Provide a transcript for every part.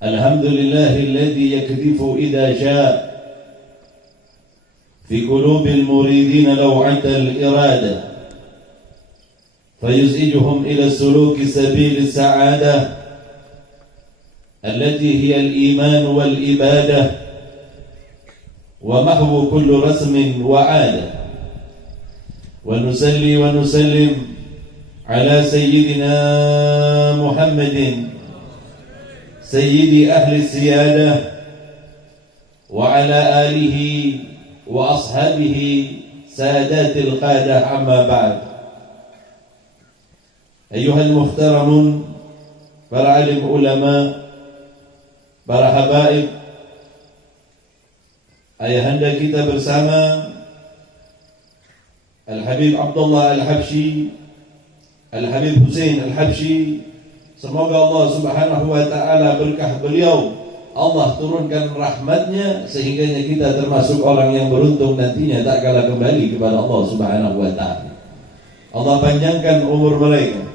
الحمد لله الذي يكذف إذا شاء في قلوب المريدين لوعة الإرادة فيزعجهم إلى سلوك سبيل السعادة التي هي الإيمان والإبادة ومحو كل رسم وعادة. ونصلي ونسلم على سيدنا محمد سيد أهل السيادة وعلى آله وأصحابه سادات القادة. أما بعد، أيها المحترمون، para alim ulama, para habaib, ayahanda kita bersama Al-Habib Abdullah Al-Habsyi, Al-Habib Hussein Al-Habsyi, semoga Allah subhanahu wa ta'ala berkah beliau, Allah turunkan rahmatnya sehingga kita termasuk orang yang beruntung nantinya tak kalah kembali kepada Allah subhanahu wa ta'ala. Allah panjangkan umur mereka,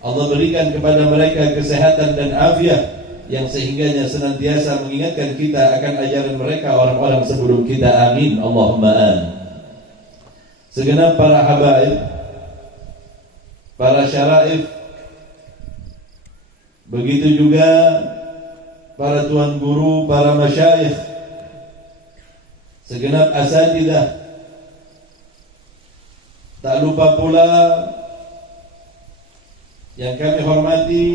Allah berikan kepada mereka kesehatan dan afiat yang sehingganya senantiasa mengingatkan kita akan ajaran mereka orang-orang sebelum kita. Amin, Allahumma amin. Segenap para habaib, para syaraif, begitu juga para tuan guru, para masyayikh, segenap asatidah, tak lupa pula yang kami hormati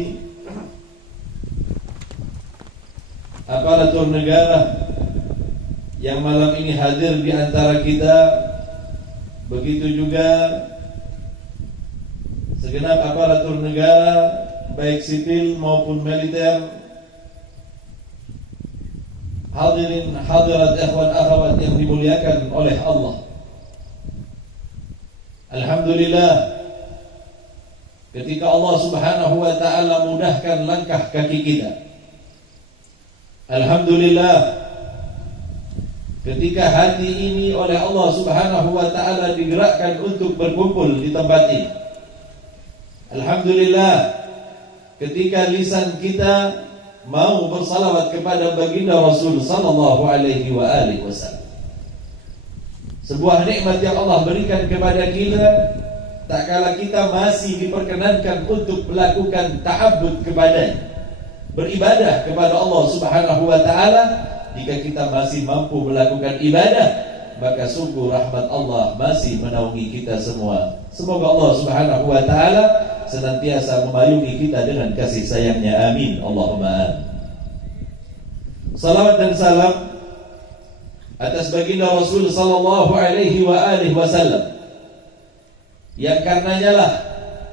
aparatur negara yang malam ini hadir di antara kita, begitu juga segenap aparatur negara baik sipil maupun militer, hadirin hadirat ikhwan akhwat yang dimuliakan oleh Allah. Alhamdulillah, ketika Allah subhanahu wa ta'ala mudahkan langkah kaki kita. Alhamdulillah, ketika hati ini oleh Allah subhanahu wa ta'ala digerakkan untuk berkumpul di tempat ini. Alhamdulillah, ketika lisan kita mau bersalawat kepada baginda Rasul sallallahu alaihi wa alihi wasallam. Sebuah nikmat yang Allah berikan kepada kita, tak kala kita masih diperkenankan untuk melakukan ta'abbud kepadanya, beribadah kepada Allah subhanahu wa ta'ala. Jika kita masih mampu melakukan ibadah, maka sungguh rahmat Allah masih menaungi kita semua. Semoga Allah subhanahu wa ta'ala senantiasa memayungi kita dengan kasih sayangnya. Amin, Allahumma amin. Salawat dan salam atas baginda Rasul sallallahu alaihi wa alihi wasallam, yang karenanya lah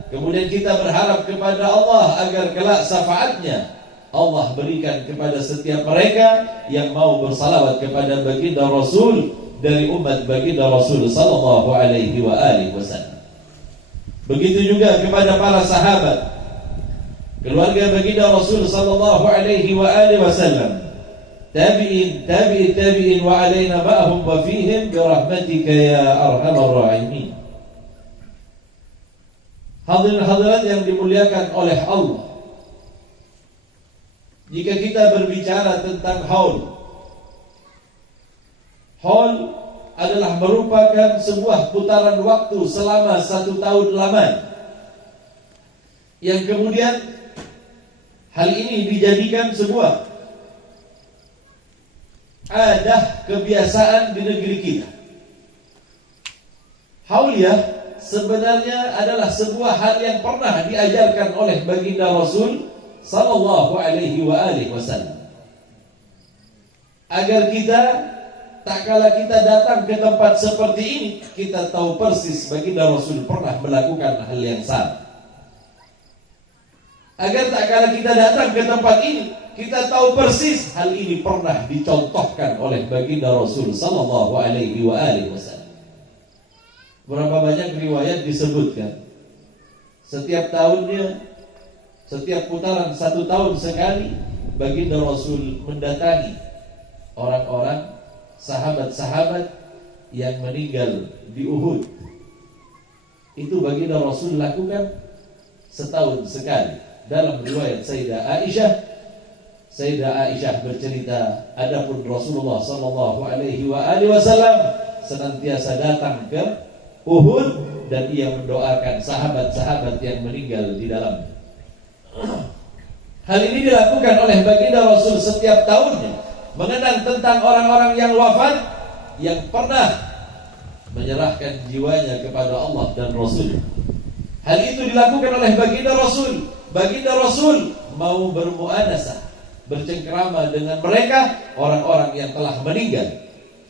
kemudian kita berharap kepada Allah agar kelak syafaatnya Allah berikan kepada setiap mereka yang mau bersalawat kepada baginda Rasul dari umat baginda Rasul sallallahu alaihi wa alihi wasallam. Begitu juga kepada para sahabat, keluarga baginda Rasul sallallahu alaihi wa alihi wasallam, tabi'in wa alaina ma'hum wa fihim bi rahmatika ya arhamar rahimin. Hadirin hadirat yang dimuliakan oleh Allah, jika kita berbicara tentang haul adalah merupakan sebuah putaran waktu selama 1 tahun lamanya, yang kemudian hal ini dijadikan sebuah adah kebiasaan di negeri kita. Hauliyah sebenarnya adalah sebuah hal yang pernah diajarkan oleh baginda Rasul sallallahu alaihi wa alihi wasallam, agar kita tak kala kita datang ke tempat seperti ini, kita tahu persis baginda Rasul pernah melakukan hal yang sama. Agar tak kala kita datang ke tempat ini, kita tahu persis hal ini pernah dicontohkan oleh baginda Rasul sallallahu alaihi wa alihi wasallam. Berapa banyak riwayat disebutkan setiap tahunnya, setiap putaran 1 tahun sekali, baginda Rasul mendatangi orang-orang sahabat-sahabat yang meninggal di Uhud. Itu baginda Rasul lakukan setahun sekali. Dalam riwayat Sayyidah Aisyah, Sayyidah Aisyah bercerita, adapun Rasulullah sallallahu alaihi wasallam senantiasa datang ke Uhud dan ia mendoakan sahabat-sahabat yang meninggal di dalamnya. Hal ini dilakukan oleh baginda Rasul setiap tahunnya, mengenang tentang orang-orang yang wafat yang pernah menyerahkan jiwanya kepada Allah dan Rasul. Hal itu dilakukan oleh baginda Rasul. Baginda Rasul mau bermuanasah, bercengkrama dengan mereka, orang-orang yang telah meninggal,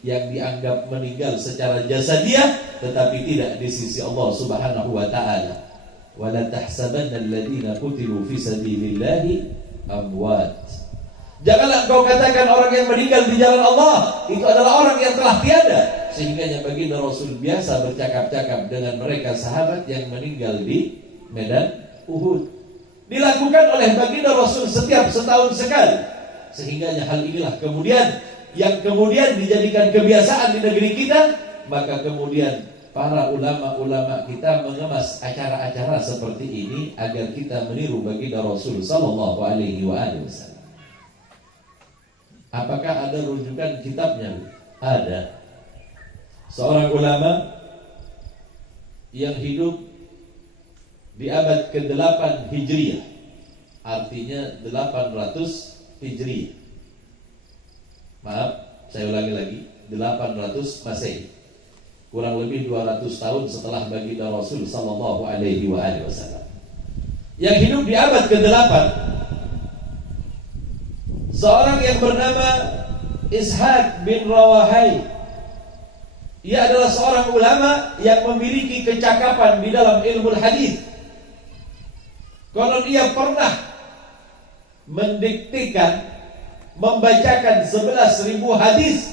yang dianggap meninggal secara jasadiah tetapi tidak di sisi Allah Subhanahu wa taala. Wala tahsabanna alladziina qutilu fi sabilillahi amwat. Janganlah engkau katakan orang yang meninggal di jalan Allah itu adalah orang yang telah tiada. Sehingganya baginda Rasul biasa bercakap-cakap dengan mereka sahabat yang meninggal di medan Uhud. Dilakukan oleh baginda Rasul setiap setahun sekali. Sehingganya hal inilah kemudian yang kemudian dijadikan kebiasaan di negeri kita. Maka kemudian para ulama-ulama kita mengemas acara-acara seperti ini agar kita meniru baginda Rasul sallallahu alaihi wasallam. Apakah ada rujukan kitabnya? Ada. Seorang ulama yang hidup di abad ke-8 Hijriah, artinya 800 Hijriah. Maaf, saya ulangi lagi, 800 Masehi. Kurang lebih 200 tahun setelah baginda Rasul sallallahu alaihi wasallam. Yang hidup di abad ke-8, seorang yang bernama Ishaq bin Rawahai. Ia adalah seorang ulama yang memiliki kecakapan di dalam ilmu hadis. Konon ia pernah mendiktikan, membacakan 11.000 hadis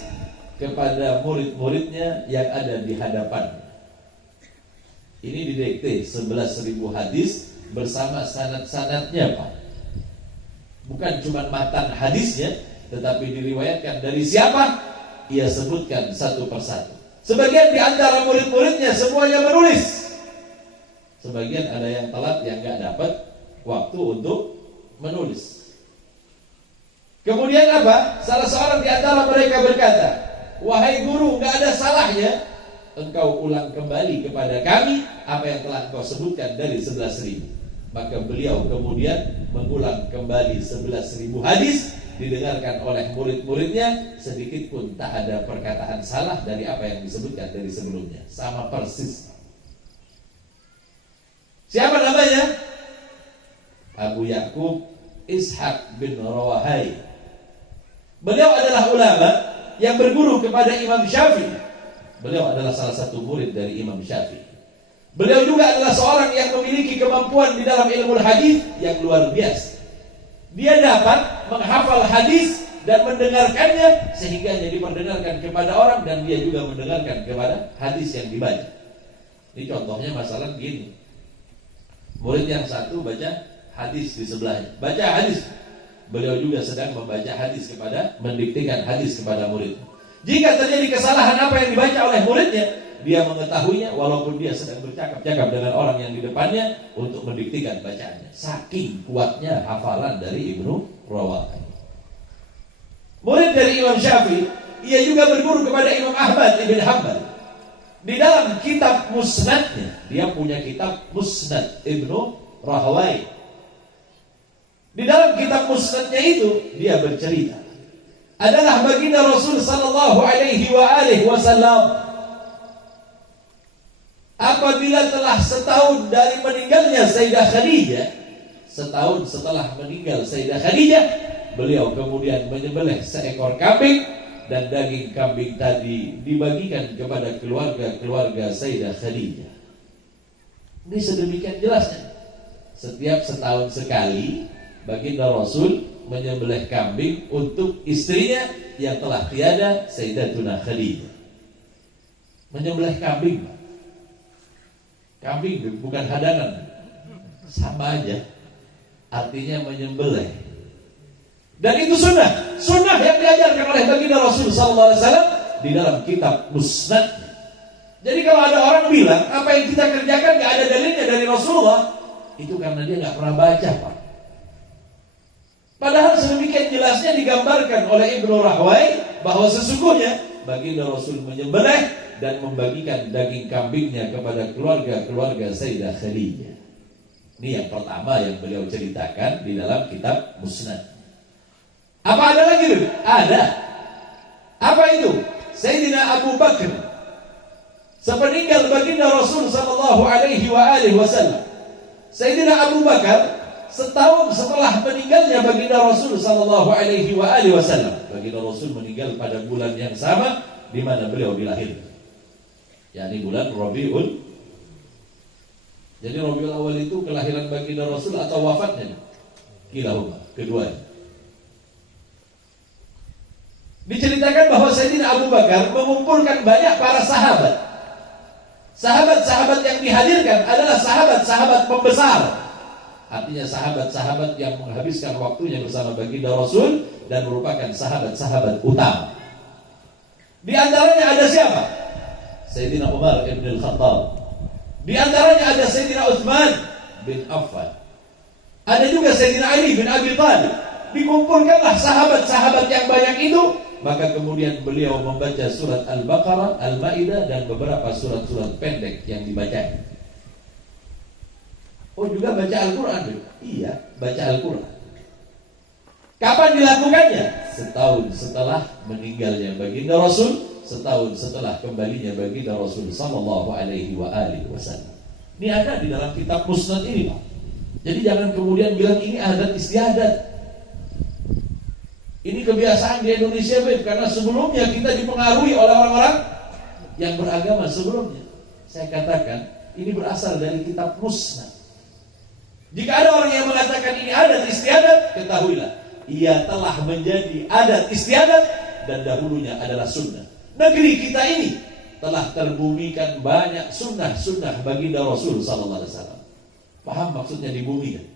kepada murid-muridnya yang ada di hadapannya. Ini didikte 11.000 hadis bersama sanad-sanadnya, Pak. Bukan cuma matan hadisnya, tetapi diriwayatkan dari siapa? Ia sebutkan satu persatu. Sebagian di antara murid-muridnya semuanya menulis. Sebagian ada yang telat, yang gak dapat waktu untuk menulis. Kemudian apa? Salah seorang di antara mereka berkata, wahai guru, gak ada salahnya engkau ulang kembali kepada kami apa yang telah engkau sebutkan dari 11.000. Maka beliau kemudian mengulang kembali 11.000 hadis, didengarkan oleh murid-muridnya, sedikit pun tak ada perkataan salah dari apa yang disebutkan dari sebelumnya, sama persis. Siapa namanya? Abu Ya'qub Ishaq bin Rawahai. Beliau adalah ulama yang berguru kepada Imam Syafi'i. Beliau adalah salah satu murid dari Imam Syafi'i. Beliau juga adalah seorang yang memiliki kemampuan di dalam ilmu hadis yang luar biasa. Dia dapat menghafal hadis dan mendengarkannya sehingga jadi diperdengarkan kepada orang, dan dia juga mendengarkan kepada hadis yang dibaca. Ini contohnya masalah gini. Murid yang satu baca hadis di sebelahnya, baca hadis. Beliau juga sedang membaca hadis kepada, mendiktikan hadis kepada murid. Jika terjadi kesalahan apa yang dibaca oleh muridnya, dia mengetahuinya walaupun dia sedang bercakap-cakap dengan orang yang di depannya untuk mendiktikan bacaannya. Saking kuatnya hafalan dari Ibnu Rawahai. Murid dari Imam Syafi'i, ia juga berguru kepada Imam Ahmad ibn Hanbal. Di dalam kitab Musnadnya, dia punya kitab Musnad Ibnu Rahawai. Di dalam kitab Musnadnya itu dia bercerita, adalah baginda Rasul sallallahu alaihi wasallam apabila telah setahun dari meninggalnya Sayyidah Khadijah, setahun setelah meninggal Sayyidah Khadijah, beliau kemudian menyembelih seekor kambing, dan daging kambing tadi dibagikan kepada keluarga-keluarga Sayyidah Khadijah. Ini sedemikian jelasnya. Setiap setahun sekali baginda Rasul menyembelih kambing untuk istrinya yang telah tiada, Sayyidatuna Khadijah. Menyembelih kambing, kambing bukan hadangan, sama aja artinya menyembelih. Dan itu sunnah yang diajarkan oleh baginda Rasul sallallahu alaihi wasallam di dalam kitab Musnad. Jadi kalau ada orang bilang apa yang kita kerjakan gak ada dalilnya dari Rasulullah, itu karena dia gak pernah baca, Pak. Padahal sedemikian jelasnya digambarkan oleh Ibnu Rahway bahwa sesungguhnya baginda Rasul menyembelih dan membagikan daging kambingnya kepada keluarga-keluarga Sayyidah Khadijah. Ini yang pertama yang beliau ceritakan di dalam kitab Musnad. Apa ada lagi? Ada. Apa itu? Sayyidina Abu Bakar sepeninggal baginda Rasul sallallahu alaihi wasallam. Sayyidina Abu Bakar setahun setelah meninggalnya baginda Rasul sallallahu alaihi wasallam. Baginda Rasul meninggal pada bulan yang sama di mana beliau dilahirkan, yakni bulan Rabiul. Jadi Rabiul Awal itu kelahiran baginda Rasul atau wafatnya? Kilahuma, keduanya. Diceritakan bahwa Sayyidina Abu Bakar mengumpulkan banyak para sahabat. Sahabat-sahabat yang dihadirkan adalah sahabat-sahabat pembesar. Artinya sahabat-sahabat yang menghabiskan waktunya bersama baginda Rasul dan merupakan sahabat-sahabat utama. Di antaranya ada siapa? Sayyidina Umar ibn al-Khattab. Di antaranya ada Sayyidina Utsman bin Affan. Ada juga Sayyidina Ali bin Abi Thalib. Dikumpulkanlah sahabat-sahabat yang banyak itu. Maka kemudian beliau membaca surat Al-Baqarah, Al-Ma'idah dan beberapa surat-surat pendek yang dibaca. Oh, juga baca Al-Quran? Iya, baca Al-Quran. Kapan dilakukannya? Setahun setelah meninggalnya baginda Rasul, setahun setelah kembalinya baginda Rasul sallallahu alaihi wasallam. Ini ada di dalam kitab Musnad ini, Pak. Jadi jangan kemudian bilang ini adat istiadat. Ini kebiasaan di Indonesia, Beb, karena sebelumnya kita dipengaruhi oleh orang-orang yang beragama sebelumnya. Saya katakan ini berasal dari kitab Musnad. Jika ada orang yang mengatakan ini adat istiadat, ketahuilah ia telah menjadi adat istiadat dan dahulunya adalah sunnah. Negeri kita ini telah terbumikan banyak sunnah-sunnah baginda Rasul sallallahu alaihi wasallam. Paham maksudnya dibumikan?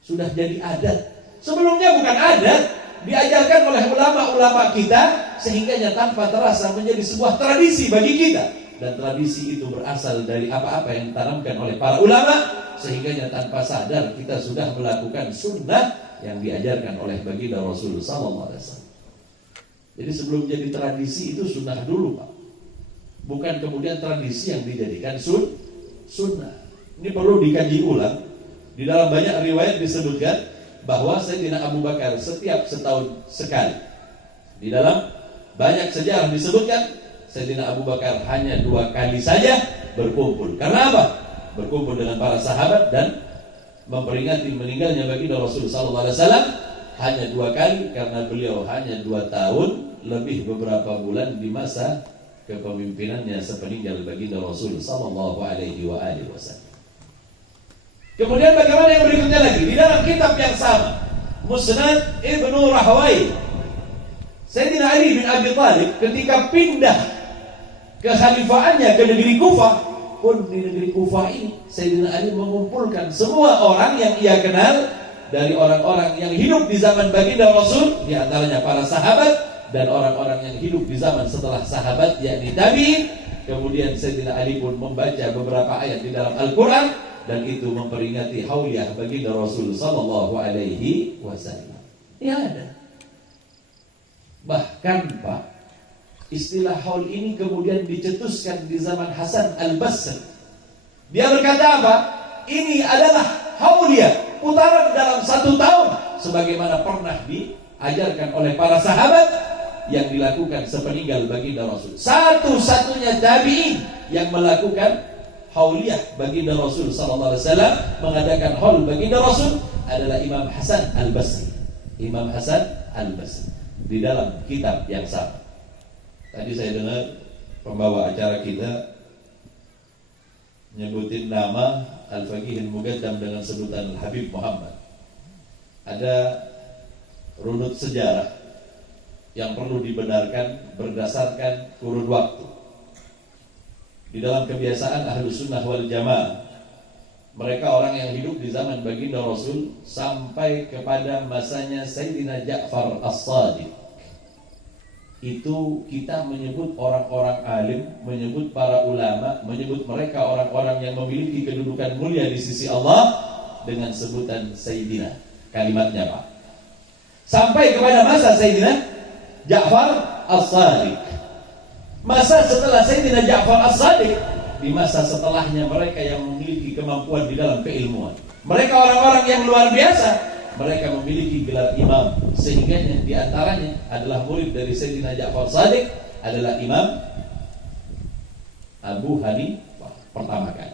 Sudah jadi adat. Sebelumnya bukan adat, diajarkan oleh ulama-ulama kita sehingganya tanpa terasa menjadi sebuah tradisi bagi kita. Dan tradisi itu berasal dari apa-apa yang ditanamkan oleh para ulama, sehingganya tanpa sadar kita sudah melakukan sunnah yang diajarkan oleh baginda Rasul sallallahu alaihi wasallam. Jadi sebelum jadi tradisi itu sunnah dulu, Pak. Bukan kemudian tradisi yang dijadikan sunnah. Ini perlu dikaji ulang. Di dalam banyak riwayat disebutkan bahwa Sayyidina Abu Bakar setiap setahun sekali. Di dalam banyak sejarah disebutkan Sayyidina Abu Bakar hanya 2 kali saja berkumpul. Karena apa? Berkumpul dengan para sahabat dan memperingati meninggalnya baginda Rasul sallallahu alaihi wasallam hanya 2 kali karena beliau hanya 2 tahun lebih beberapa bulan di masa kepemimpinannya sepeninggal baginda Rasul sallallahu alaihi wasallam. Kemudian bagaimana yang berikutnya lagi? Di dalam kitab yang sama, Musnad Ibnu Rahway, Sayyidina Ali bin Abi Thalib ketika pindah ke khalifahannya ke negeri Kufah, pun di negeri Kufah ini Sayyidina Ali mengumpulkan semua orang yang ia kenal dari orang-orang yang hidup di zaman baginda Rasul, di antaranya para sahabat dan orang-orang yang hidup di zaman setelah sahabat, yakni tabi'in. Kemudian Sayyidina Ali pun membaca beberapa ayat di dalam Al-Quran dan itu memperingati hauliyah baginda Rasul sallallahu alaihi wasallam. Ya ada. Bahkan, Pak, istilah haul ini kemudian dicetuskan di zaman Hasan Al-Basri. Dia berkata apa? Ini adalah hauliyah, putaran dalam 1 tahun, sebagaimana pernah diajarkan oleh para sahabat yang dilakukan sepeninggal baginda Rasul. Satu-satunya tabi'in yang melakukan hauliyah baginda Rasul sallallahu alaihi wasallam, mengadakan haul baginda Rasul adalah Imam Hasan Al-Basri. Imam Hasan Al-Basri di dalam kitab yang sama. Tadi saya dengar pembawa acara kita nyebutin nama Al-Faqih Al-Muqaddam dengan sebutan Habib Muhammad. Ada runut sejarah yang perlu dibenarkan berdasarkan kurun waktu. Di dalam kebiasaan Ahlus Sunnah wal Jamaah, mereka orang yang hidup di zaman baginda Rasul sampai kepada masanya Sayyidina Ja'far As-Sadiq. Itu kita menyebut orang-orang alim, menyebut para ulama, menyebut mereka orang-orang yang memiliki kedudukan mulia di sisi Allah dengan sebutan Sayyidina. Kalimatnya, Pak. sampai kepada masa Sayyidina Ja'far As-Shadiq. Masa setelah Sayyidina Ja'far As-Shadiq, di masa setelahnya mereka yang memiliki kemampuan di dalam keilmuan. Mereka orang-orang yang luar biasa. Mereka memiliki gelar imam, sehingga di antaranya adalah murid dari Sayyidina Ja'far As-Shadiq adalah Imam Abu Hanifah pertama kali.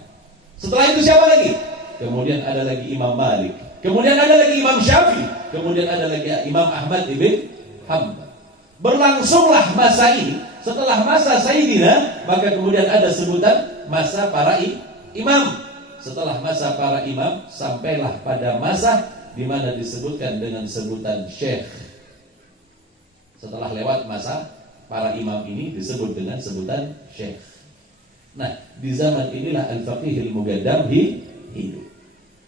Setelah itu siapa lagi? Kemudian ada lagi Imam Malik. Kemudian ada lagi Imam Syafi'i. Kemudian ada lagi Imam Ahmad ibn Hanbal. Berlangsunglah masa ini. Setelah masa Sayyidina, maka kemudian ada sebutan masa para imam. Setelah masa para imam, sampailah pada masa di mana disebutkan dengan sebutan syekh. Setelah lewat masa para imam ini disebut dengan sebutan syekh. Nah, di zaman inilah Al-Faqihil Mugaddam hidup.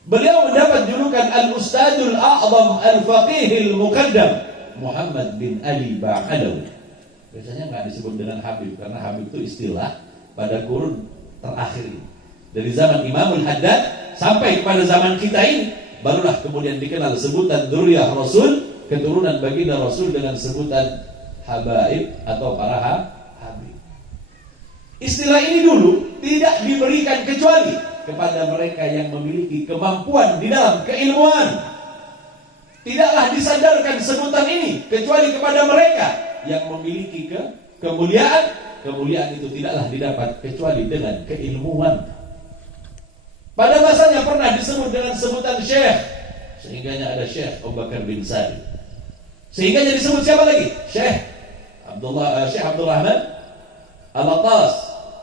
Beliau mendapat julukan Al-Ustadzul A'zam Al-Faqihil Muqaddam Muhammad bin Ali Ba'alawi. Biasanya nggak disebut dengan Habib, karena Habib itu istilah pada kurun terakhir ini. Dari zaman Imamul Haddad sampai kepada zaman kita ini, barulah kemudian dikenal sebutan Dzurriyyah Rasul, keturunan baginda Rasul, dengan sebutan Habaib atau para Habib. Istilah ini dulu tidak diberikan kecuali kepada mereka yang memiliki kemampuan di dalam keilmuan. Tidaklah disandarkan sebutan ini kecuali kepada mereka yang memiliki kemuliaan. Kemuliaan itu tidaklah didapat kecuali dengan keilmuan. Pada masanya pernah disebut dengan sebutan syekh, sehingganya ada Syekh Abu Bakar bin Sa'id. Sehingganya disebut siapa lagi? Syekh Abdurrahman Al-Attas,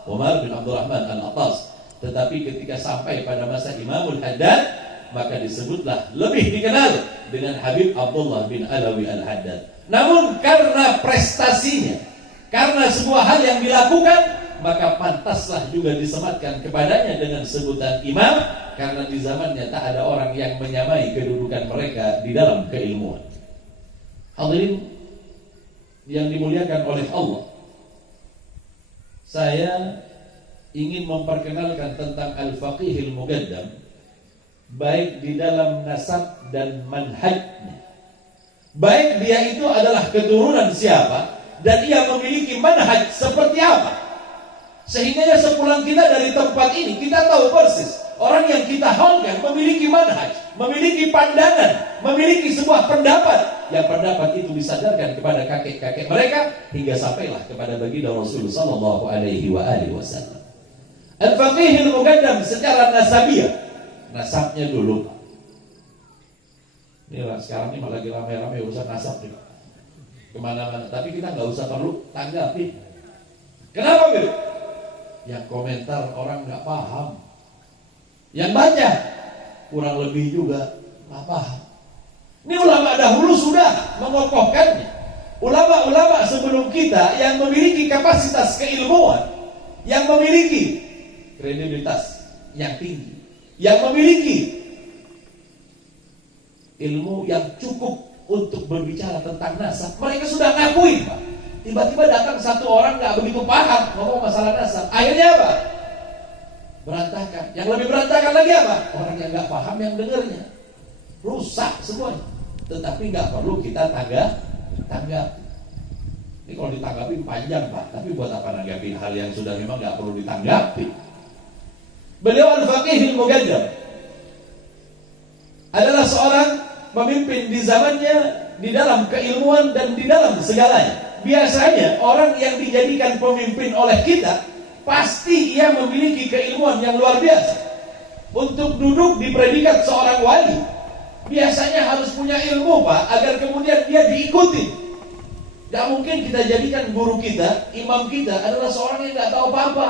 Umar bin Abdurrahman Al-Attas. Tetapi ketika sampai pada masa Imamul Haddad, maka disebutlah lebih dikenal dengan Habib Abdullah bin Alawi Al-Haddad. Namun karena prestasinya, karena sebuah hal yang dilakukan, maka pantaslah juga disematkan kepadanya dengan sebutan imam, karena di zamannya tak ada orang yang menyamai kedudukan mereka di dalam keilmuan. Hadirin yang dimuliakan oleh Allah, saya ingin memperkenalkan tentang Al-Faqihil Mugaddam, baik di dalam nasab dan manhajnya. Baik dia itu adalah keturunan siapa, dan ia memiliki manhaj seperti apa. Sehingga sepulang kita dari tempat ini, kita tahu persis orang yang kita haulkan memiliki manhaj, memiliki pandangan, memiliki sebuah pendapat, yang pendapat itu disadarkan kepada kakek-kakek mereka hingga sampailah kepada baginda Rasul sallallahu alaihi wasallam. Al-Faqihil Mugaddam secara nasabiah, nasabnya dulu. Ini sekarang ini lagi ramai-ramai urusan nasab juga, kemana-mana. Tapi kita nggak usah perlu tanggapi. Kenapa gitu? Yang komentar orang nggak paham, yang baca kurang lebih juga nggak paham. Ini ulama dahulu sudah mengokohkannya. Ulama-ulama sebelum kita yang memiliki kapasitas keilmuan, yang memiliki kredibilitas yang tinggi, yang memiliki ilmu yang cukup untuk berbicara tentang nasab, mereka sudah ngakui, Pak. Tiba-tiba datang satu orang nggak begitu paham ngomong masalah nasab, akhirnya apa? Berantakan. Yang lebih berantakan lagi apa? Orang yang nggak paham yang dengarnya, rusak semuanya. Tetapi nggak perlu kita tanggap. Ini kalau ditanggapi panjang, Pak. Tapi buat apa nanggapi hal yang sudah memang nggak perlu ditanggapi? Beliau Al-Faqihil Mugaddam adalah seorang pemimpin di zamannya, di dalam keilmuan dan di dalam segalanya. Biasanya orang yang dijadikan pemimpin oleh kita, pasti ia memiliki keilmuan yang luar biasa. Untuk duduk di predikat seorang wali, biasanya harus punya ilmu, Pak, agar kemudian dia diikuti. Gak mungkin kita jadikan guru kita, imam kita adalah seorang yang gak tahu apa-apa.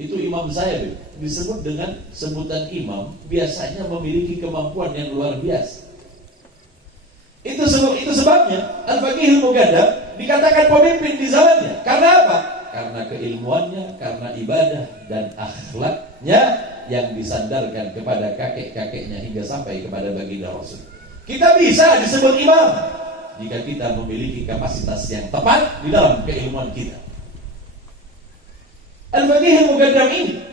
Itu imam saya, disebut dengan sebutan imam, biasanya memiliki kemampuan yang luar biasa. Itu sebabnya Al-Faqihil Mugaddam dikatakan pemimpin di zamannya. Karena apa? Karena keilmuannya, karena ibadah dan akhlaknya yang disandarkan kepada kakek-kakeknya hingga sampai kepada baginda Rasul. Kita bisa disebut imam jika kita memiliki kapasitas yang tepat di dalam keilmuan kita. Al-Faqihil Mugaddam ini,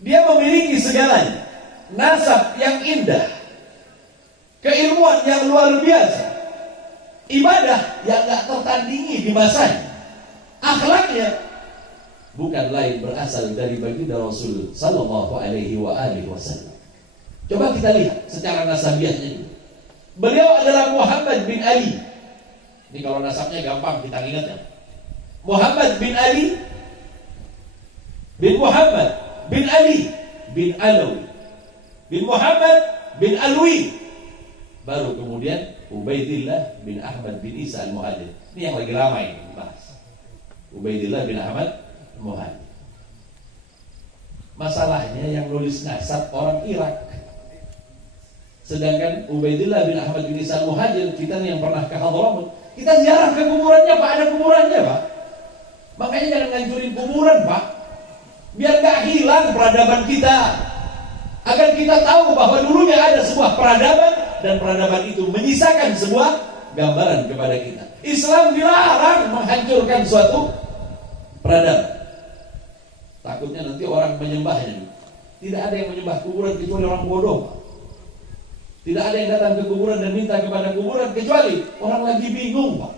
dia memiliki segalanya. Nasab yang indah, keilmuan yang luar biasa, ibadah yang gak tertandingi di masanya, akhlaknya bukan lain berasal dari baginda Rasul sallallahu alaihi wasallam. Coba kita lihat secara nasabiahnya. Beliau adalah Muhammad bin Ali. Ini kalau nasabnya gampang kita ingat ya. Muhammad bin Ali bin Muhammad bin Ali bin Alawi bin Muhammad bin Alwi. Baru kemudian Ubaidillah bin Ahmad bin Isa al-Muhajir. Ini yang lagi ramai dibahas. Ubaidillah bin Ahmad al-Muhajir. Masalahnya yang nulis nasab orang Irak. Sedangkan Ubaidillah bin Ahmad bin Isa al-Muhajir, kita nih yang pernah ke Hadramut, kita ziarah ke kuburannya Pak, ada kuburannya Pak. Makanya jangan ngancurin kuburan Pak. Biar gak hilang peradaban kita. Agar kita tahu bahwa dulunya ada sebuah peradaban, dan peradaban itu menyisakan sebuah gambaran kepada kita. Islam dilarang menghancurkan suatu peradaban. Takutnya nanti orang menyembahnya. Tidak ada yang menyembah kuburan kecuali orang bodoh. Tidak ada yang datang ke kuburan dan minta kepada kuburan kecuali orang lagi bingung Pak.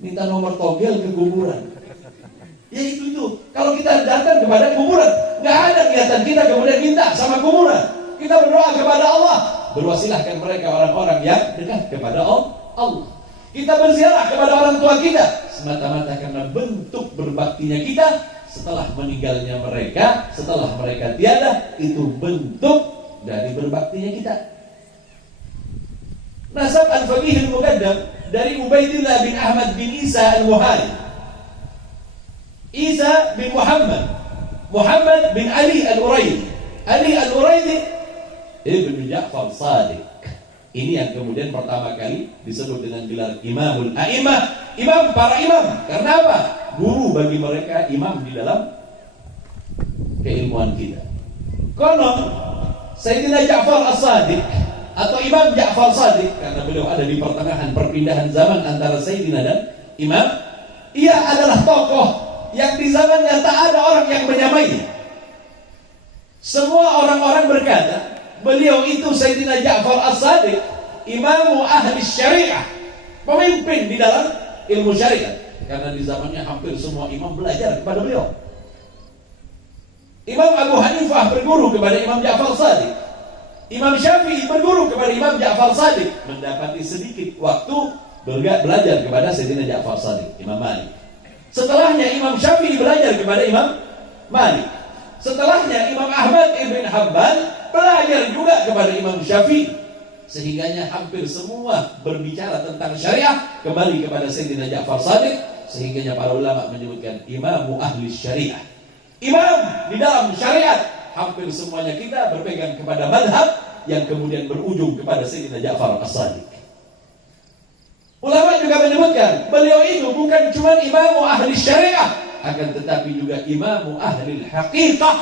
Minta nomor togel ke kuburan. Ya itu. Kalau kita datang kepada kuburan, nggak ada niatan kita kemudian minta sama kuburan. Kita berdoa kepada Allah. Berwasilahkan mereka orang-orang yang dekat kepada Allah. Kita berziarah kepada orang tua kita semata-mata karena bentuk berbaktinya kita setelah meninggalnya mereka, setelah mereka tiada, itu bentuk dari berbaktinya kita. Nasab al-Faqih al-Muqaddam dari Ubaidillah bin Ahmad bin Isa al-Muhajir. Isa bin Muhammad, Muhammad bin Ali al-Uraidi. Ali al-Uraidi Ibn Ja'far Shadiq. Ini yang kemudian pertama kali disebut dengan gelar Imamul A'imah, imam para imam. Karena apa? Guru bagi mereka, imam di dalam keilmuan kita. Konon Sayyidina Ja'far As-Shadiq atau Imam Ja'far Shadiq, karena beliau ada di pertengahan perpindahan zaman antara Sayyidina dan Imam, ia adalah tokoh yang di zamannya tak ada orang yang menyamainya. Semua orang-orang berkata beliau itu Sayyidina Ja'far As-Shadiq, imamu ahli syariah, pemimpin di dalam ilmu syariat. Karena di zamannya hampir semua imam belajar kepada beliau. Imam Abu Hanifah berguru kepada Imam Ja'far Shadiq. Imam Syafi'i berguru kepada Imam Ja'far Shadiq. Mendapati sedikit waktu belajar kepada Sayyidina Ja'far Shadiq, Imam Malik. Setelahnya Imam Syafi'i belajar kepada Imam Malik. Setelahnya Imam Ahmad ibn Hanbal belajar juga kepada Imam Syafi'i. Sehingganya hampir semua berbicara tentang syariah kembali kepada Sayyidina Ja'far Shadiq. Sehingganya para ulama menyebutkan imamu ahli syariah, imam di dalam syariat. Hampir semuanya kita berpegang kepada madhab yang kemudian berujung kepada Sayyidina Ja'far As-Shadiq. Ulama juga menyebutkan beliau itu bukan cuma imamu ahli syariah, akan tetapi juga imamu ahli haqiqah.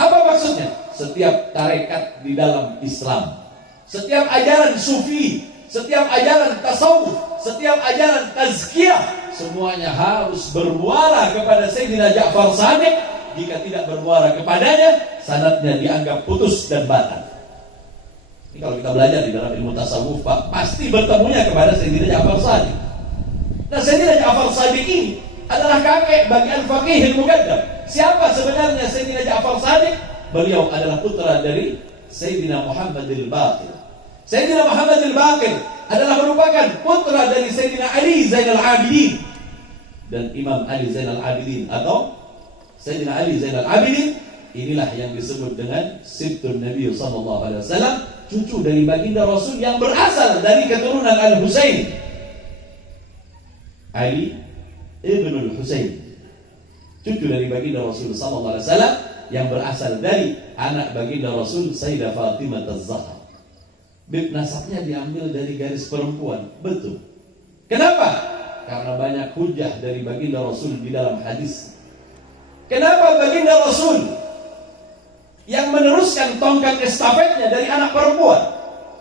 Apa maksudnya? Setiap tarekat di dalam Islam, setiap ajaran sufi, setiap ajaran tasawuf, setiap ajaran tazkiyah, semuanya harus bermuara kepada Sayyidina Ja'far Shadiq. Jika tidak bermuara kepadanya, sanadnya dianggap putus dan batal. Ini kalau kita belajar di dalam ilmu tasawuf, Pak, pasti bertemunya kepada Sayyidina Ja'far Shadiq. Nah, Sayyidina Ja'far Shadiq ini adalah kakek bagi Al-Faqih al-Muqaddam. Siapa sebenarnya Sayyidina Ja'far Shadiq? Beliau adalah putra dari Sayyidina Muhammad al-Baqir. Sayyidina Muhammad al-Baqir adalah merupakan putra dari Sayyidina Ali Zainal Abidin. Dan Imam Ali Zainal Abidin atau Sayyidina Ali Zainal Abidin, inilah yang disebut dengan Sibtun Nabi SAW, cucu dari baginda Rasul yang berasal dari keturunan Al-Husain, Ali ibn al-Husain, cucu dari baginda Rasul SAW yang berasal dari anak baginda Rasul Sayyidah Fatimah Az-Zahra. Bib nasabnya diambil dari garis perempuan, betul. Kenapa? Karena banyak hujah dari baginda Rasul di dalam hadis. Kenapa baginda Rasul yang meneruskan tongkat estafetnya dari anak perempuan?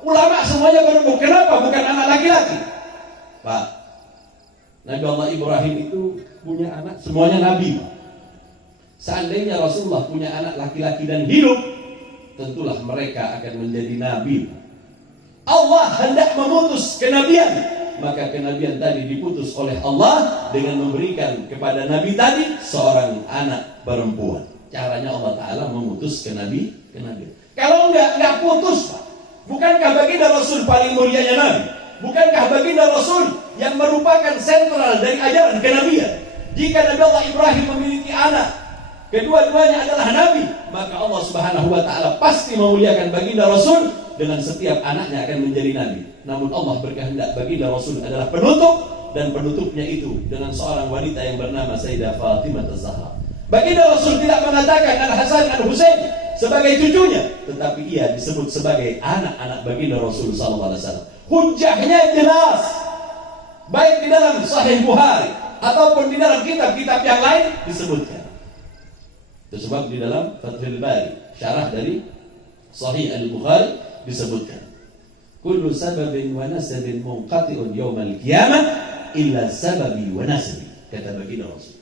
Ulama semuanya berembuk, kenapa bukan anak laki-laki? Pak, Nabi Allah Ibrahim itu punya anak, semuanya nabi. Seandainya Rasulullah punya anak laki-laki dan hidup, tentulah mereka akan menjadi nabi. Allah hendak memutus kenabian, maka kenabian tadi diputus oleh Allah dengan memberikan kepada nabi tadi seorang anak perempuan. Caranya Allah Ta'ala memutus kenabian. Kalau enggak putus, Pak. Bukankah baginda Rasul paling mulianya nabi? Bukankah baginda Rasul yang merupakan sentral dari ajaran kenabian? Jika Nabi Allah Ibrahim memiliki anak, kedua-duanya adalah nabi, maka Allah Subhanahu wa Ta'ala pasti memuliakan baginda Rasul dengan setiap anaknya akan menjadi nabi. Namun Allah berkehendak baginda Rasul adalah penutup, dan penutupnya itu dengan seorang wanita yang bernama Sayyidah Fatimah Az-Zahra. Baginda Rasul tidak mengatakan Al-Hasan Al-Husain sebagai cucunya, tetapi ia disebut sebagai anak-anak baginda Rasul sallallahu alaihi wasallam. Hujjahnya jelas, baik di dalam Sahih Bukhari ataupun di dalam kitab-kitab yang lain disebutkan. Itu sebab di dalam Fathul Bari, syarah dari Sahih Al-Bukhari, disebutkan kullu sababin wa nasabin munqati'un yaumal qiyamah illa sababi wa nasabi, kata baginda Rasul.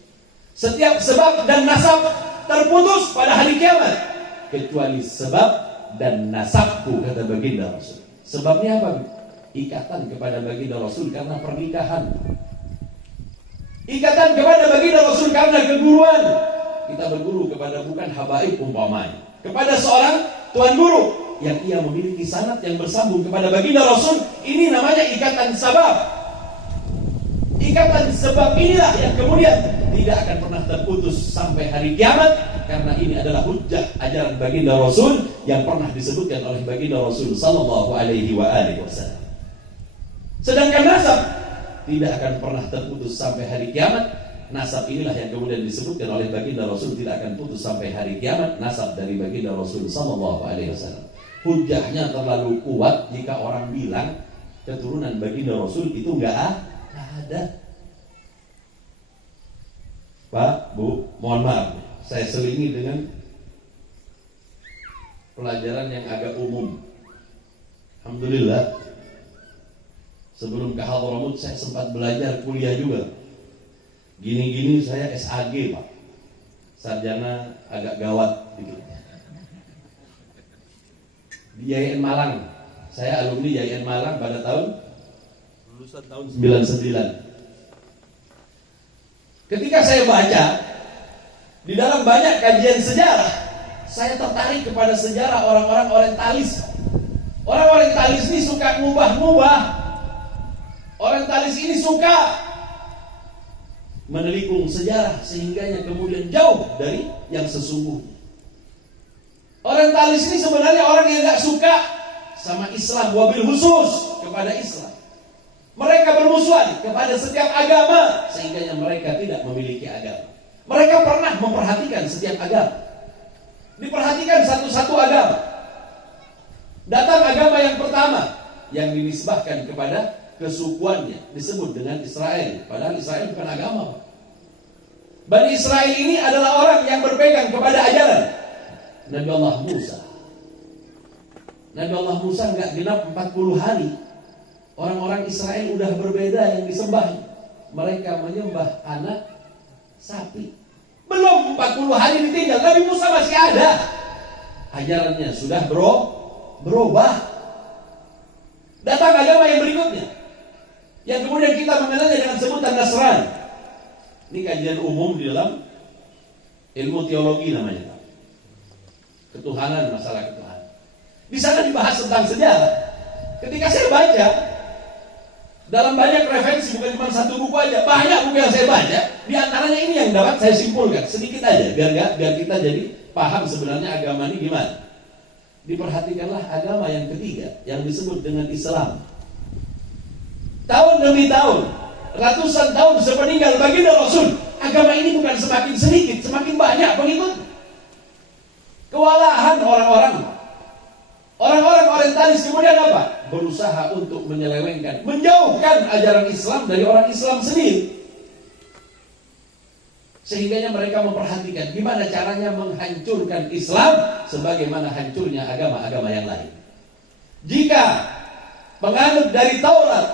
Setiap sebab dan nasab terputus pada hari kiamat kecuali sebab dan nasabku, kata baginda Rasul. Sebabnya apa? Ikatan kepada baginda Rasul karena pernikahan, ikatan kepada baginda Rasul karena keguruan. Kita berguru kepada bukan habaib umpamanya, kepada seorang tuan guru yang ia memiliki sanad yang bersambung kepada baginda Rasul. Ini namanya ikatan sabab. Ikatan sebab inilah yang kemudian tidak akan pernah terputus sampai hari kiamat, karena ini adalah hujjah ajaran baginda Rasul yang pernah disebutkan oleh baginda Rasul sallallahu alaihi wasallam. Sedangkan nasab tidak akan pernah terputus sampai hari kiamat. Nasab inilah yang kemudian disebutkan oleh baginda Rasul tidak akan putus sampai hari kiamat. Nasab dari baginda Rasul sallallahu alaihi wasallam. Hujjahnya terlalu kuat jika orang bilang keturunan baginda Rasul itu enggak ada. Pak, Bu, mohon maaf, saya selingi dengan pelajaran yang agak umum. Alhamdulillah, sebelum ke Hadramut saya sempat belajar kuliah juga. Gini-gini saya SAG, Pak. Sarjana agak gawat gitu. Di YIN Malang. Saya alumni YIN Malang pada lulusan tahun 99. Ketika saya baca di dalam banyak kajian sejarah, saya tertarik kepada sejarah orang-orang Orientalis. Orang Orientalis ini suka ngubah-ngubah. Orientalis ini suka menelikung sejarah sehingganya kemudian jauh dari yang sesungguhnya. Orientalis ini sebenarnya orang yang gak suka sama Islam, wabil khusus kepada Islam. Mereka bermusuhan kepada setiap agama sehingganya mereka tidak memiliki agama. Mereka pernah memperhatikan setiap agama, diperhatikan satu-satu agama. Datang agama yang pertama yang dinisbahkan kepada kesukuannya disebut dengan Israel, padahal Israel bukan agama. Bani Israel ini adalah orang yang berpegang kepada ajaran Nabi Allah Musa. Nabi Allah Musa nggak genap 40 hari, orang-orang Israel udah berbeda yang disembah. Mereka menyembah anak sapi. Belum 40 hari ditinggal, Nabi Musa masih ada. Ajarannya sudah berubah. Datang agama yang berikutnya, yang kemudian kita mengenalnya dengan sebutan Nasrani. Ini kajian umum di dalam ilmu teologi namanya, ketuhanan, masalah ketuhanan. Di sana dibahas tentang sejarah. Ketika saya baca dalam banyak referensi, bukan cuma satu buku aja, banyak buku yang saya baca. Di antaranya ini yang dapat saya simpulkan sedikit aja, biar kita jadi paham sebenarnya agama ini gimana. Diperhatikanlah agama yang ketiga yang disebut dengan Islam. Tahun demi tahun, ratusan tahun sepeninggal baginda Rasul, agama ini bukan semakin sedikit, semakin banyak pengikut. Kewalahan orang-orang Orientalis kemudian apa? Berusaha untuk menyelewengkan, menjauhkan ajaran Islam dari orang Islam sendiri. Sehingganya mereka memperhatikan gimana caranya menghancurkan Islam sebagaimana hancurnya agama-agama yang lain. Jika penganut dari Taurat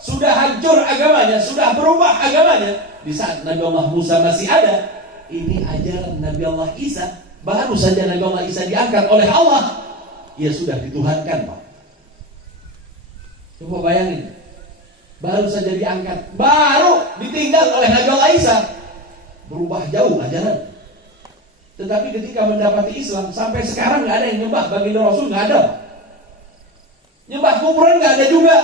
sudah hancur agamanya, sudah berubah agamanya, di saat Nabi Allah Musa masih ada, ini ajaran Nabi Allah Isa Baru saja Nabi Allah Isa diangkat oleh Allah, ia sudah dituhankan, Pak. Coba bayangin, baru saja diangkat, baru ditinggal oleh Nabi Allah Isa, berubah jauh ajaran. Tetapi ketika mendapati Islam, sampai sekarang nggak ada yang nyembah baginda Rasul, nggak ada. Nyembah kuburan nggak ada juga.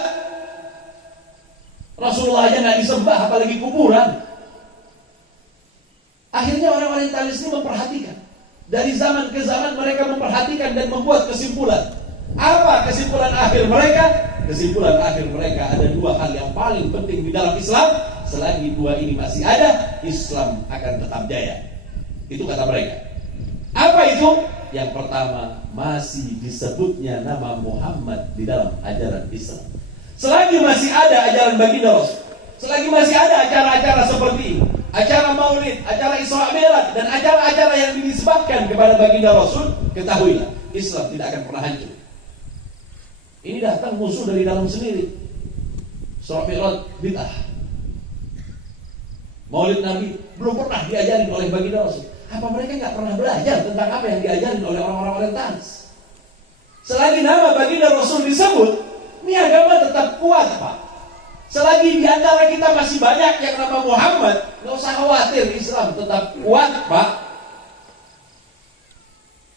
Rasulullah aja nggak disembah, apalagi kuburan. Akhirnya orang orientalis ini memperhatikan. Dari zaman ke zaman mereka memperhatikan dan membuat kesimpulan. Apa kesimpulan akhir mereka? Kesimpulan akhir mereka ada dua hal yang paling penting di dalam Islam. Selagi dua ini masih ada, Islam akan tetap jaya. Itu kata mereka. Apa itu? Yang pertama, masih disebutnya nama Muhammad di dalam ajaran Islam. Selagi masih ada ajaran baginda Rasul, selagi masih ada acara-acara seperti ini, acara maulid, acara Isra Mi'raj, dan acara-acara yang dinisbatkan kepada baginda Rasul, ketahuilah, Islam tidak akan pernah hancur. Ini datang musuh dari dalam sendiri. Isra Mi'raj bid'ah. Maulid Nabi belum pernah diajarin oleh baginda Rasul. Apa mereka nggak pernah belajar tentang apa yang diajarin oleh orang-orang orientalis? Selagi nama baginda Rasul disebut, ini agama tetap kuat, Pak. Selagi di antara kita masih banyak yang nama Muhammad, nggak usah khawatir, Islam tetap kuat, Pak.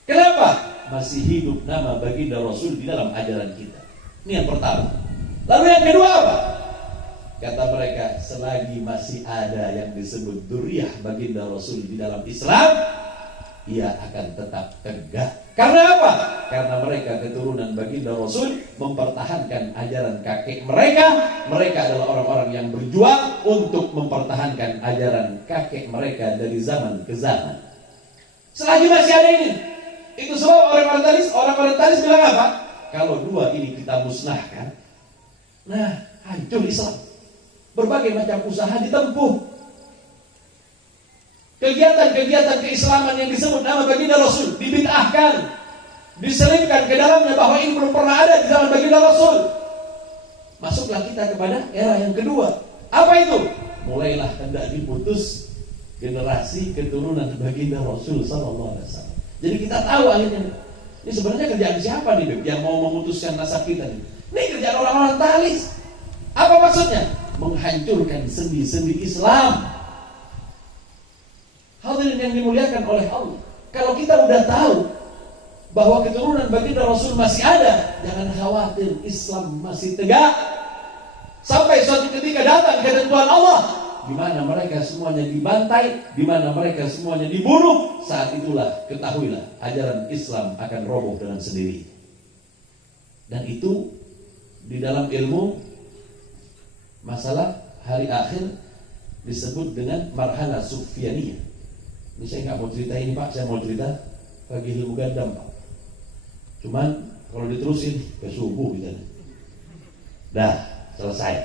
Kenapa? Masih hidup nama baginda Rasul di dalam ajaran kita. Ini yang pertama. Lalu yang kedua apa? Kata mereka, selagi masih ada yang disebut dzurriyyah baginda Rasul di dalam Islam, ia akan tetap tegak. Karena apa? Karena mereka keturunan baginda Rasul mempertahankan ajaran kakek mereka. Mereka adalah orang-orang yang berjuang untuk mempertahankan ajaran kakek mereka dari zaman ke zaman. Selagi masih ada ini, itu sebab orang orientalis bilang apa? Kalau dua ini kita musnahkan, nah hancur Islam. Berbagai macam usaha ditempuh. Kegiatan-kegiatan keislaman yang disebut nama baginda Rasul dibid'ahkan, diselipkan ke dalamnya bahwa ini belum pernah ada di zaman baginda Rasul. Masuklah kita kepada era yang kedua. Apa itu? Mulailah hendak diputus generasi keturunan baginda Rasul sallallahu alaihi wasallam. Jadi kita tahu akhirnya ini sebenarnya kerjaan siapa nih, Beb, yang mau memutuskan nasab kita nih? Ini kerjaan orang-orang talis. Apa maksudnya? Menghancurkan sendi-sendi Islam. Hadirin yang dimuliakan oleh Allah, kalau kita udah tahu bahwa keturunan baginda Rasul masih ada, jangan khawatir, Islam masih tegak. Sampai suatu ketika datang ketentuan Allah, di mana mereka semuanya dibantai, di mana mereka semuanya dibunuh, saat itulah ketahuilah ajaran Islam akan roboh dengan sendiri. Dan itu di dalam ilmu masalah hari akhir disebut dengan marhala Sufyaniyah. Ini saya nggak mau cerita ini, Pak, saya mau cerita bagi ilmu gandam, Pak. Cuman kalau diterusin ke subuh gitu. Dah selesai.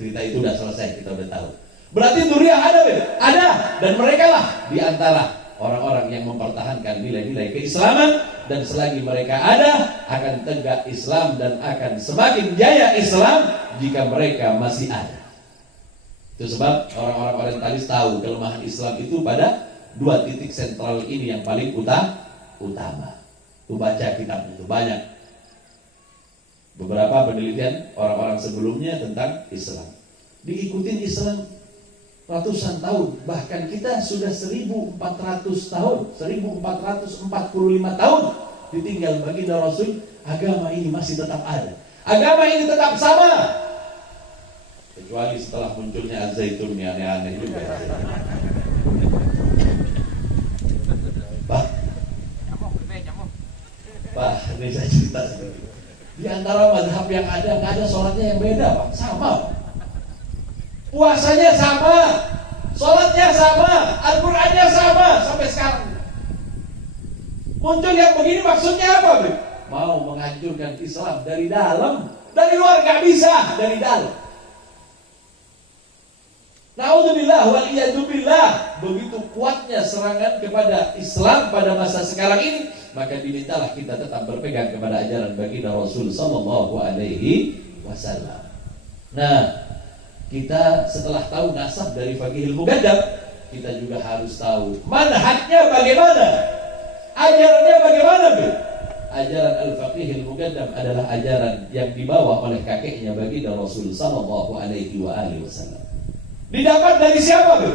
Cerita itu udah selesai, kita udah tahu. Berarti dzurriyyah ada, beda? Ada, dan mereka lah di antara orang-orang yang mempertahankan nilai-nilai keislaman, dan selagi mereka ada akan tegak Islam dan akan semakin jaya Islam jika mereka masih ada. Itu sebab orang-orang orientalis tahu kelemahan Islam itu pada dua titik sentral ini yang paling utama. Itu baca kitab itu banyak. Beberapa penelitian orang-orang sebelumnya tentang Islam. Diikutin Islam ratusan tahun, bahkan kita sudah 1400 tahun, 1445 tahun ditinggal baginda Rasul, agama ini masih tetap ada. Agama ini tetap sama. Kecuali setelah munculnya Az-Zaitun yang aneh-aneh juga. Pak, ini saya cerita sedikit. Di antara mazhab yang ada, nggak ada sholatnya yang beda, Pak. Sama. Puasanya sama, sholatnya sama, Al-Qurannya sama, sampai sekarang. Muncul yang begini maksudnya apa, Bro? Mau menghancurkan Islam dari dalam, dari luar nggak bisa, dari dalam. Na'udzubillah waliyadzubillah. Begitu kuatnya serangan kepada Islam pada masa sekarang ini, maka dimintalah kita tetap berpegang kepada ajaran baginda Rasul sallallahu alaihi wasallam. Nah, kita setelah tahu nasab dari Faqihul Mugaddam, kita juga harus tahu manhajnya bagaimana. Ajarannya bagaimana, Bu? Ajaran Al-Faqih Al-Muqaddam adalah ajaran yang dibawa oleh kakeknya baginda Rasul sallallahu alaihi wasallam. Didapat dari siapa, Bu?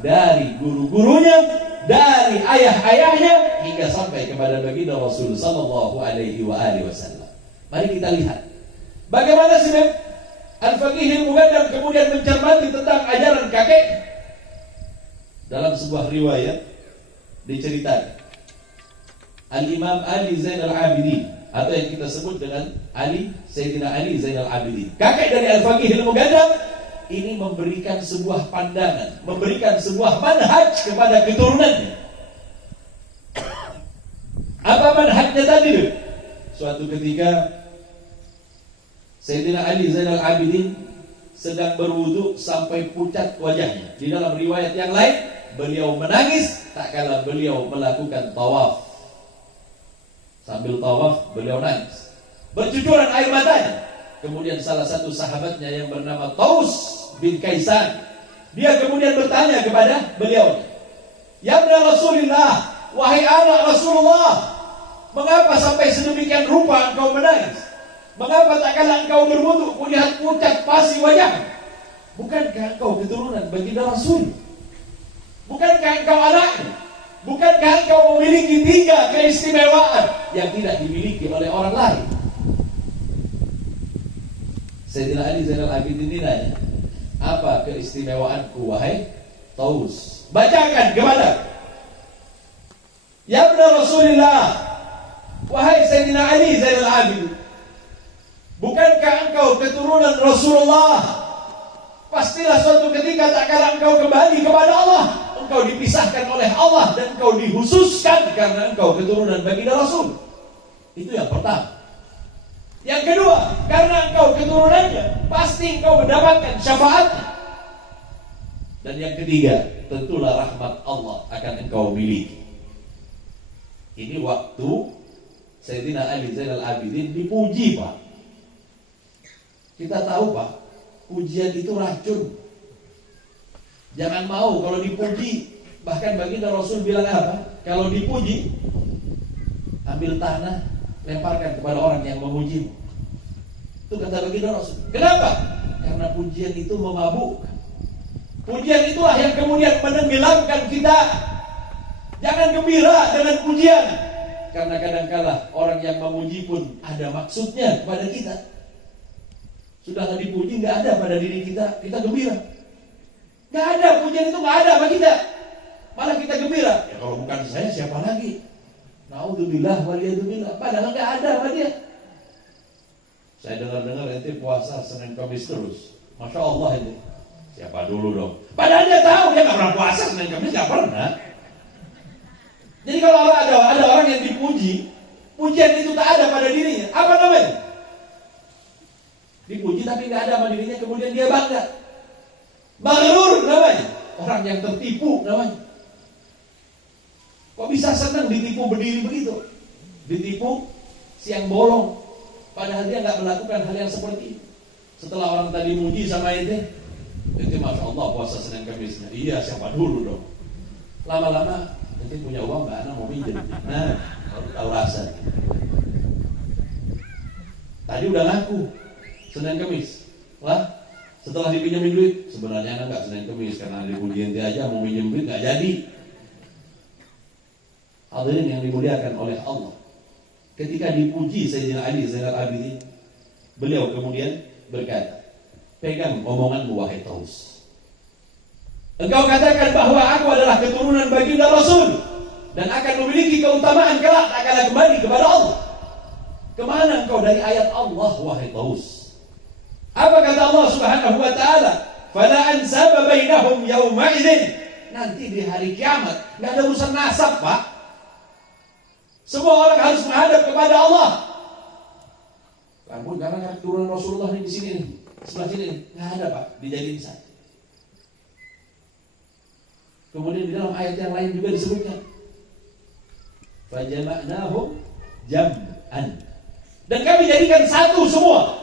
Dari guru-gurunya, dari ayah-ayahnya, hingga sampai kepada baginda Rasul sallallahu alaihi wasallam. Mari kita lihat bagaimana sih Al-Faqih Al-Muqaddam kemudian mencermati tentang ajaran kakeknya. Dalam sebuah riwayat diceritakan Al-Imam Ali Zainal Abidin, atau yang kita sebut dengan Sayyidina Ali Zainal Abidin, kakek dari Al-Faqih Al-Muqaddam, ini memberikan sebuah pandangan, memberikan sebuah manhaj kepada keturunannya. Apa manhajnya tadi? Suatu ketika Sayyidina Ali Zainal Abidin sedang berwudu sampai pucat wajahnya. Di dalam riwayat yang lain, beliau menangis tak kala beliau melakukan tawaf. Sambil tawaf beliau nangis, bercucuran air matanya. Kemudian salah satu sahabatnya yang bernama Taus bin Kaisan, dia kemudian bertanya kepada beliau, "Ya ibna Rasulillah, wahai anak Rasulullah, mengapa sampai sedemikian rupa engkau menangis? Mengapa tak kala engkau berwudu kulihat pucat pasi wajah? Bukankah engkau keturunan baginda Rasul? Bukankah engkau anaknya? Bukankah engkau memiliki 3 keistimewaan yang tidak dimiliki oleh orang lain?" Sayyidina Ali Zainal Abidin ini nanya, "Apa keistimewaanku wahai Taus?" Bacakan kepada, "Ya ibna Rasulillah, wahai Sayyidina Ali Zainal Abidin, bukankah engkau keturunan Rasulullah? Pastilah suatu ketika tak kala engkau kembali kepada Allah, engkau dipisahkan oleh Allah dan engkau dihususkan karena engkau keturunan baginda Rasul." Itu yang pertama. Yang kedua, karena engkau keturunannya, pasti engkau mendapatkan syafaatnya. Dan yang ketiga, tentulah rahmat Allah akan engkau miliki. Ini waktu Sayyidina Ali Zainal Abidin dipuji, Pak. Kita tahu, Pak, pujian itu racun. Jangan mau kalau dipuji. Bahkan baginda Rasul bilang apa? Kalau dipuji, ambil tanah, lemparkan kepada orang yang memujimu. Itu kata baginda Rasul. Kenapa? Karena pujian itu memabukkan. Pujian itulah yang kemudian menenggelamkan kita. Jangan gembira dengan pujian, karena kadangkala orang yang memuji pun ada maksudnya kepada kita. Sudah dipuji nggak ada pada diri kita, kita gembira. Nggak ada, pujian itu nggak ada sama kita, malah kita gembira. Ya kalau bukan saya siapa lagi? Naudzubillah waliyadzubillah. Padahal nggak ada sama dia. Saya dengar ente puasa Senin Kamis terus, Masya Allah ini. Siapa dulu dong? Padahal dia tahu dia nggak pernah puasa Senin Kamis, nggak pernah. Jadi kalau ada orang yang dipuji, pujian itu tak ada pada dirinya, apa namanya? Dipuji tapi nggak ada pada dirinya, kemudian dia bangga. Maghrur namanya, orang yang tertipu namanya. Kok bisa senang ditipu berdiri begitu? Ditipu siang bolong, padahal dia nggak melakukan hal yang seperti itu. Setelah orang tadi muji sama ente Masya Allah puasa Senin Kamisnya. Iya, siapa dulu dong? Lama-lama ente punya uang nggak, anak mau pinjam. Nah, baru tahu rasa. Tadi udah ngaku Senin Kamis. Lah, setelah dipinjemin duit, sebenarnya anak nggak Senin Kamis karena dipuji ente aja mau pinjam duit nggak jadi. Hadirin yang dimuliakan oleh Allah, ketika dipuji Sayyidina Ali Zainal Abidin, beliau kemudian berkata, "Pegang omonganmu wahai Taus. Engkau katakan bahwa aku adalah keturunan baginda Rasul dan akan memiliki keutamaan kelak akan kembali kepada Allah. Kemana engkau dari ayat Allah wahai Taus? Apa kata Allah Subhanahu wa taala? Fala ansaba bainahum yauma idzin." Nanti di hari kiamat enggak ada urusan nasab, Pak. Semua orang harus menghadap kepada Allah. Ampun, karena keturunan Rasulullah ini di sini nih, sebelah sini nih, nggak ada, Pak, dijadiin satu. Kemudian di dalam ayat yang lain juga disebutkan, fajama'nahum jam'an. Dan kami jadikan satu semua.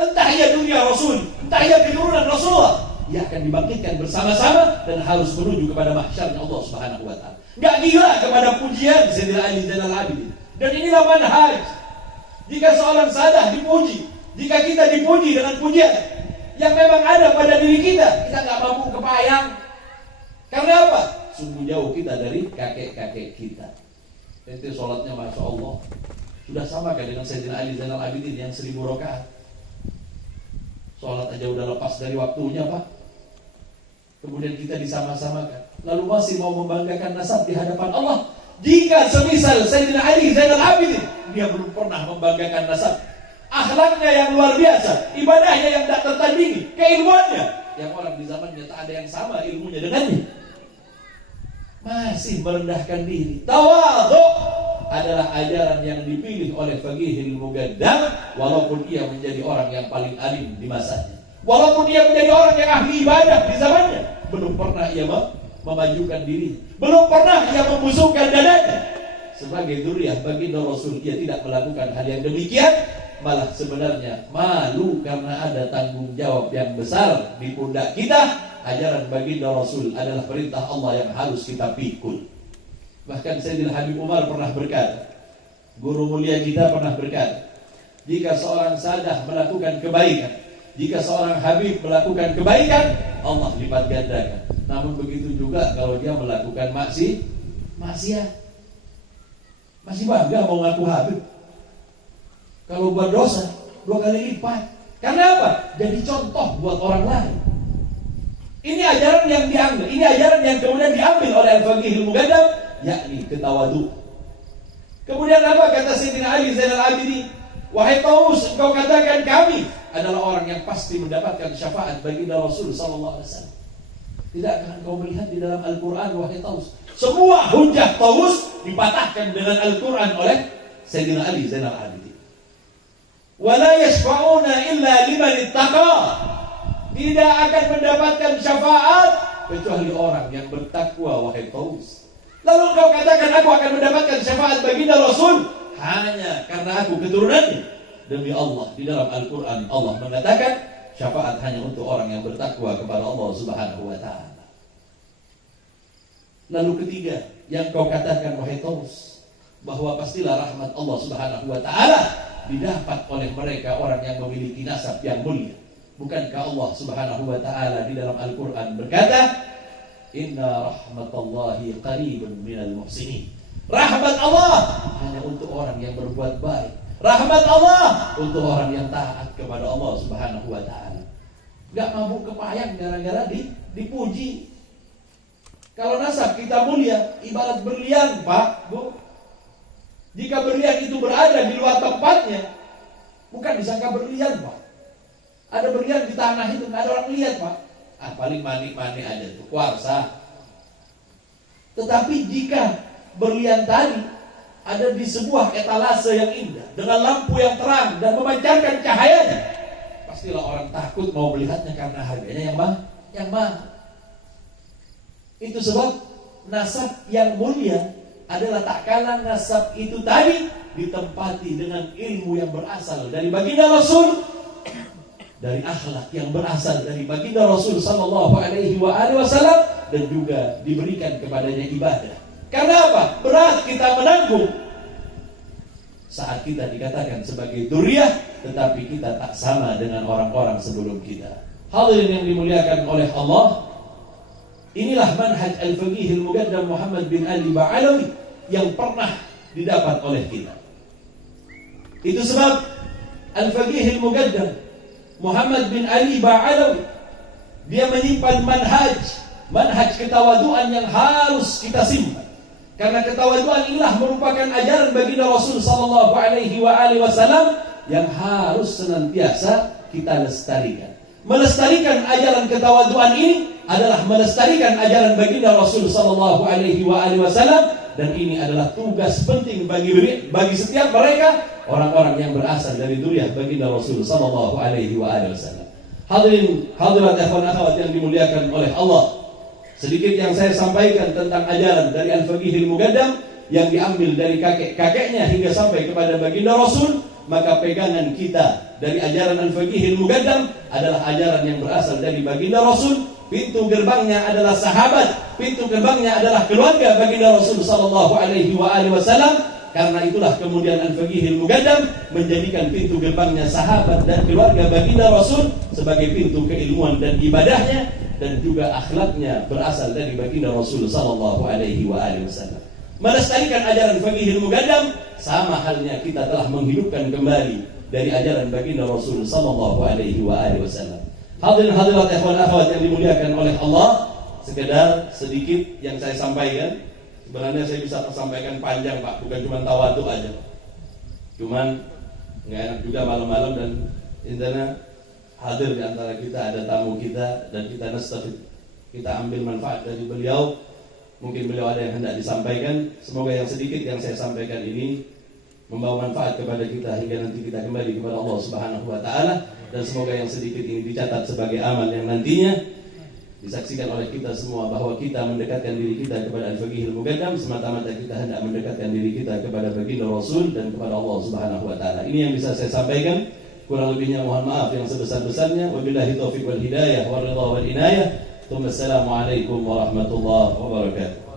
Entah ia dunia Rasul, entah ia keturunan Rasulullah. ia akan dibangkitkan bersama-sama dan harus menuju kepada mahsyarnya Allah Subhanahu wa taala. Enggak gila kepada pujian Sayyidina Ali Zainal Abidin. Dan inilah manhaj. Jika seorang sadah dipuji, jika kita dipuji dengan pujian yang memang ada pada diri kita, kita enggak mampu kepayang. Karena apa? Sungguh jauh kita dari kakek-kakek kita. Ente sholatnya Masya Allah sudah sama kan dengan Sayyidina Ali Zainal Abidin yang 1000 rakaat. Sholat aja udah lepas dari waktunya Pak. Kemudian kita disama-samakan, lalu masih mau membanggakan nasab di hadapan Allah. Jika semisal Sayyidina Ali Zainal Abidin, dia belum pernah membanggakan nasab, akhlaknya yang luar biasa, ibadahnya yang tak tertandingi, keilmuannya yang orang di zamannya tak ada yang sama ilmunya dengannya, masih merendahkan diri. Tawadhu adalah ajaran yang dipilih oleh Faqihil Mugaddam, walaupun ia menjadi orang yang paling alim di masanya, walaupun ia menjadi orang yang ahli ibadah di zamannya, belum pernah ia memajukan diri, belum pernah ia membusukkan dadanya. Sebagai dzurriyyah baginda Rasul, ia tidak melakukan hal yang demikian, malah sebenarnya malu karena ada tanggung jawab yang besar di pundak kita. Ajaran baginda Rasul adalah perintah Allah yang harus kita pikul. Bahkan Sayyidina Habib Umar pernah berkata, guru mulia kita pernah berkata, jika seorang sadah melakukan kebaikan, jika seorang Habib melakukan kebaikan, Allah lipat gandakan. Namun begitu juga kalau dia melakukan maksiat, masih bangga mau ngaku Habib. Kalau buat dosa 2 kali lipat. Karena apa? Jadi contoh buat orang lain. Ini ajaran yang diambil, ini ajaran yang kemudian diambil oleh Al-Faqihil Mugaddam, yakni ketawadu. Kemudian apa kata Sayyidina Ali Zainal Abidin? Wahai Taus, engkau katakan kami adalah orang yang pasti mendapatkan syafaat baginda Rasul sallallahu alaihi wasallam. Tidakkah engkau melihat di dalam Al-Quran, wahai Taus, semua hujah Taus dipatahkan dengan Al-Quran oleh Sayyidina Ali Zainal Abidin. Wala yashfa'una illa liman ittaqa. Tidak akan mendapatkan syafaat kecuali orang yang bertakwa, wahai Taus. Lalu engkau katakan aku akan mendapatkan syafaat baginda Rasul hanya karena aku keturunannya. Demi Allah, di dalam Al-Quran Allah mengatakan syafaat hanya untuk orang yang bertakwa kepada Allah Subhanahu wa ta'ala. Lalu ketiga, yang kau katakan wahai Taus, bahwa pastilah rahmat Allah Subhanahu wa ta'ala didapat oleh mereka orang yang memiliki nasab yang mulia. Bukankah Allah Subhanahu wa ta'ala di dalam Al-Quran berkata, inna rahmatallahi qaribun minal muhsinin. Rahmat Allah hanya untuk orang yang berbuat baik. Rahmat Allah untuk orang yang taat kepada Allah Subhanahu wa ta'ala. Gak mampu kepayang gara-gara dipuji. Kalau nasab kita mulia, ibarat berlian Pak, Bu. Jika berlian itu berada di luar tempatnya, bukan disangka berlian Pak. Ada berlian di tanah itu, gak ada orang lihat Pak. Paling mani-mani aja tuh, kuarsa. Tetapi jika berlian tadi ada di sebuah etalase yang indah, dengan lampu yang terang dan memancarkan cahayanya, pastilah orang takut mau melihatnya karena harganya yang mahal. Itu sebab nasab yang mulia adalah tak kalah nasab itu tadi ditempati dengan ilmu yang berasal dari baginda Rasul, dari akhlak yang berasal dari baginda Rasul sallallahu alaihi wasallam, dan juga diberikan kepadanya ibadah. Karena apa? Berat kita menanggung saat kita dikatakan sebagai dzurriyyah, tetapi kita tak sama dengan orang-orang sebelum kita. Hadirin yang dimuliakan oleh Allah, inilah manhaj Al-Faqihil Mugaddam Muhammad bin Ali Ba'alawi yang pernah didapat oleh kita. Itu sebab Al-Faqihil Mugaddam Muhammad bin Ali Ba'alawi, dia menyimpan manhaj ketawaduan yang harus kita simpan. Karena ketawaduan inilah merupakan ajaran baginda Rasul sallallahu alaihi wasallam yang harus senantiasa kita lestarikan. Melestarikan ajaran ketawaduan ini adalah melestarikan ajaran baginda Rasul sallallahu alaihi wasallam, dan ini adalah tugas penting bagi setiap mereka orang-orang yang berasal dari dzurriyyah baginda Rasul sallallahu alaihi wasallam. Hadirin hadirat ikhwan akhwat yang dimuliakan oleh Allah, sedikit yang saya sampaikan tentang ajaran dari Al-Faqihil Mugaddam yang diambil dari kakek-kakeknya hingga sampai kepada baginda Rasul. Maka pegangan kita dari ajaran Al-Faqihil Muqaddam adalah ajaran yang berasal dari baginda Rasul. Pintu gerbangnya adalah sahabat, pintu gerbangnya adalah keluarga baginda Rasul sallallahu alaihi wasallam. Karena itulah kemudian Al-Faqihil Muqaddam menjadikan pintu gerbangnya sahabat dan keluarga baginda Rasul sebagai pintu keilmuan dan ibadahnya, dan juga akhlaknya berasal dari baginda Rasul sallallahu alaihi wasallam. Melestarikan ajaran Faqihil Muqaddam sama halnya kita telah menghidupkan kembali dari ajaran baginda Rasul sallallahu alaihi wasallam. Hadirin hadirat ikhwan akhwat yang dimuliakan oleh Allah, sekedar sedikit yang saya sampaikan. Sebenarnya saya bisa sampaikan panjang Pak, bukan cuma tawaduk aja. Cuman nggak enak juga malam-malam, dan intinya hadir di antara kita ada tamu kita dan kita nastafid, kita ambil manfaat dari beliau. Mungkin beliau ada yang hendak disampaikan. Semoga yang sedikit yang saya sampaikan ini membawa manfaat kepada kita hingga nanti kita kembali kepada Allah Subhanahu wa taala, dan semoga yang sedikit ini dicatat sebagai amal yang nantinya disaksikan oleh kita semua bahwa kita mendekatkan diri kita kepada Al-Faqihil Muqaddam semata-mata kita hendak mendekatkan diri kita kepada baginda Rasul dan kepada Allah Subhanahu wa taala. Ini yang bisa saya sampaikan. Kurang lebihnya mohon maaf yang sebesar-besarnya. Wabillahi taufiq wal hidayah wal ridha wal inayah. Assalamualaikum warahmatullahi wabarakatuh.